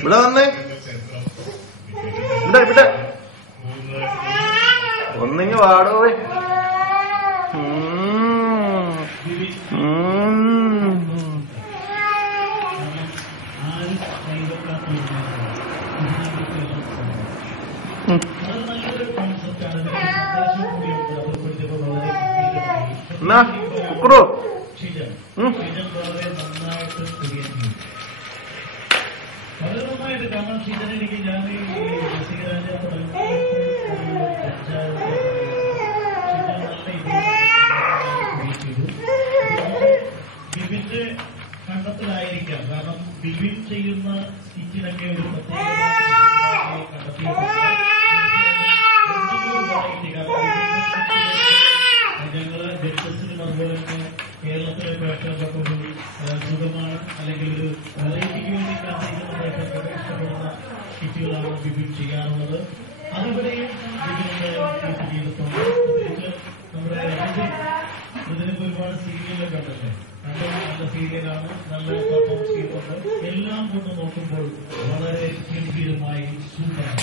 ഇവിടെ വന്നേ, ഇവിടെ ഒന്നിങ്ങ് വാടോ. എന്നാ കുക്കറോ പലരുമായിട്ട് കാരണം ഷീജനെനിക്ക് ഞാൻ ബിബിന്റെ കണ്ടെത്തലായിരിക്കാം. കാരണം ബിബിൻ ചെയ്യുന്ന സ്റ്റിച്ചിനൊക്കെ ഒരു പ്രത്യേകത ഞങ്ങള് ജഡ്ജസിനും അതുപോലെ തന്നെ കേരളത്തിലെ പ്രേക്ഷകർക്കൊരു സുഖമാണ്, അല്ലെങ്കിൽ ഒരു വെറൈറ്റിക്ക് വേണ്ടി കാത്തിരിക്കുന്ന പ്രേക്ഷകർക്ക് ഇഷ്ടപ്പെടുന്ന സ്റ്റിച്ചുകളാണ് ബിബിൻ ചെയ്യാറുള്ളത്. അതിവിടെയും ബിബിന്റെ ചെയ്തിട്ടുണ്ട്. പ്രത്യേകിച്ച് നമ്മുടെ ഇതിനൊക്കെ ഒരുപാട് സീരിയലൊക്കെ കണ്ടല്ലേ, നല്ല സീരിയലാണ്, നല്ല പെർഫോമൻസ് ചെയ്യുന്നുണ്ട്. എല്ലാം കൊണ്ട് നോക്കുമ്പോൾ വളരെ ഗംഭീരമായി സൂപ്പറാണ്.